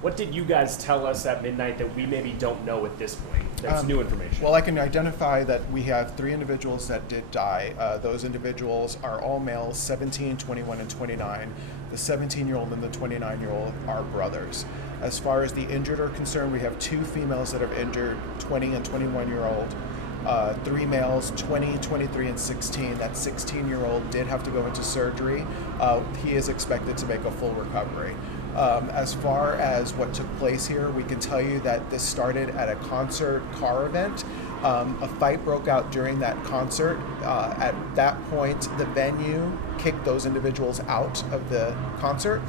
What did you guys tell us at midnight that we maybe don't know at this point? That's new information. Well, I can identify that we have 3 individuals that did die. Those individuals are all males, 17, 21, and 29. The 17-year-old and the 29-year-old are brothers. As far as the injured are concerned, we have 2 females that are injured, 20 and 21-year-old. 3 males, 20, 23, and 16. That 16-year-old did have to go into surgery. He is expected to make a full recovery. As far as what took place here, we can tell you that this started at a concert car event. A fight broke out during that concert. At that point, the venue kicked those individuals out of the concert.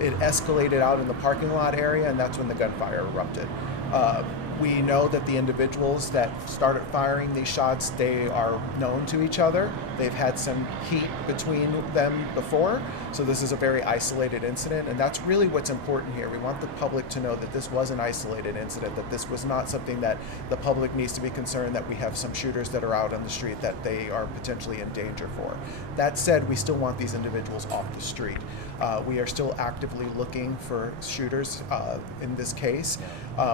It escalated out in the parking lot area, and that's when the gunfire erupted. We know that the individuals that started firing these shots, they are known to each other. They've had some heat between them before, so this is a very isolated incident, and that's really what's important here. We want the public to know that this was an isolated incident, that this was not something that the public needs to be concerned that we have some shooters that are out on the street that they are potentially in danger for. That said, we still want these individuals off the street. We are still actively looking for shooters in this case.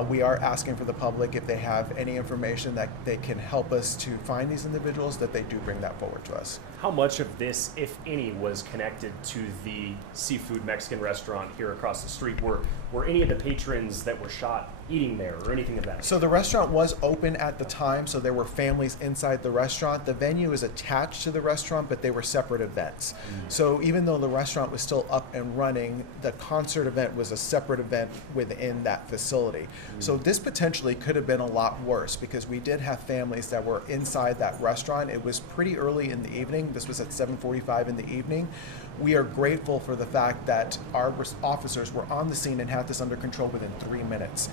We are asking for the public, if they have any information that they can help us to find these individuals, that they do bring that forward to us. How much of this, if any, was connected to the seafood Mexican restaurant here across the street? Were any of the patrons that were shot eating there or anything of that? So the restaurant was open at the time, so there were families inside the restaurant. The venue is attached to the restaurant, but they were separate events. So even though the restaurant was still up and running, the concert event was a separate event within that facility. So this potentially could have been a lot worse, because we did have families that were inside that restaurant. It was pretty early in the evening. This was at 7:45 in the evening. We are grateful for the fact that our officers were on the scene and had this under control within 3 minutes.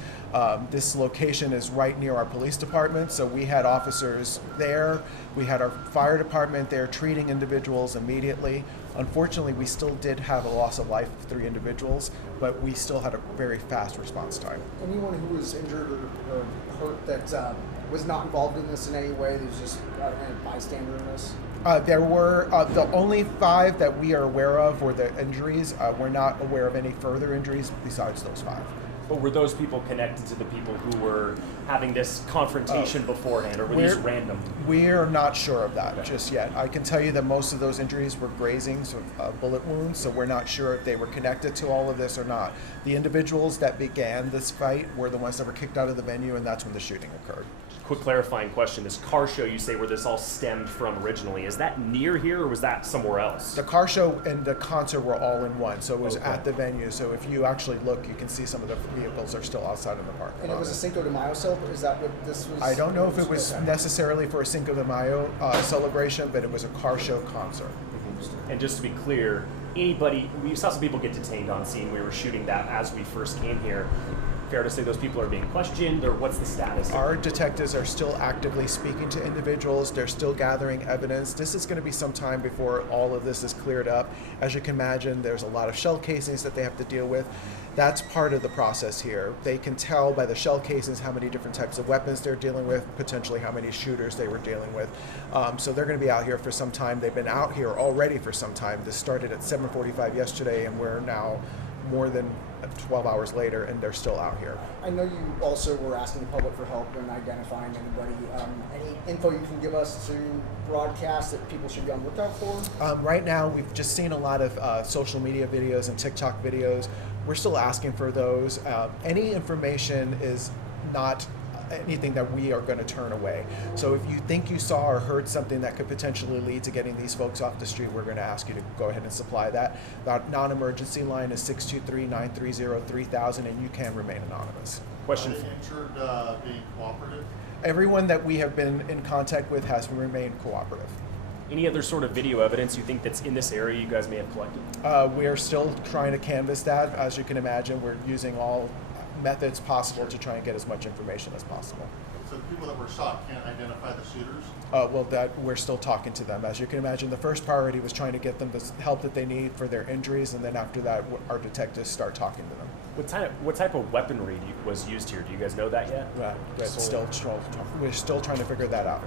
This location is right near our police department, so we had officers there. We had our fire department there treating individuals immediately. Unfortunately, we still did have a loss of life of 3 individuals, but we still had a very fast response time. Anyone who was injured or hurt that was not involved in this in any way, that was just a bystander in this? There were the only 5 that we are aware of were the injuries. We're not aware of any further injuries besides those 5. But were those people connected to the people who were having this confrontation beforehand, or were these random? We're not sure of that just yet. I can tell you that most of those injuries were grazing, so bullet wounds, so we're not sure if they were connected to all of this or not. The individuals that began this fight were the ones that were kicked out of the venue, and that's when the shooting occurred. Quick clarifying question. This car show you say where this all stemmed from originally, is that near here or was that somewhere else? The car show and the concert were all in one, so it was at the venue. So if you actually look, you can see some of the vehicles are still outside in the park. And it was a Cinco de Mayo celebration? Is that what this was? I don't know if it was necessarily for a Cinco de Mayo celebration, but it was a car show concert. And just to be clear, we saw some people get detained on scene. We were shooting that as we first came here. Fair to say those people are being questioned, or what's the status? Our detectives are still actively speaking to individuals. They're still gathering evidence. This is going to be some time before all of this is cleared up. As you can imagine, there's a lot of shell casings that they have to deal with. That's part of the process here. They can tell by the shell casings how many different types of weapons they're dealing with, potentially how many shooters they were dealing with. So they're going to be out here for some time. They've been out here already for some time. This started at 7:45 yesterday, and we're now more than 12 hours later, and they're still out here. I know you also were asking the public for help in identifying anybody. Any info you can give us to broadcast that people should be on the lookout for? Right now, we've just seen a lot of social media videos and TikTok videos. We're still asking for those. Any information is not anything that we are going to turn away. So if you think you saw or heard something that could potentially lead to getting these folks off the street, we're going to ask you to go ahead and supply that. The non-emergency line is 623-930-3000, and you can remain anonymous. Question. Are they injured being cooperative? Everyone that we have been in contact with has remained cooperative. Any other sort of video evidence you think that's in this area you guys may have collected? We're still trying to canvass that. As you can imagine, we're using all methods possible to try and get as much information as possible. So the people that were shot can't identify the shooters? Well, that we're still talking to them. As you can imagine, the first priority was trying to get them the help that they need for their injuries, and then after that, our detectives start talking to them. What type of weaponry was used here? Do you guys know that yet? We're still trying to figure that out.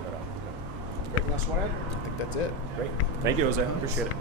Anything else you want to add? I think that's it. Great. Thank you, Jose. Appreciate it.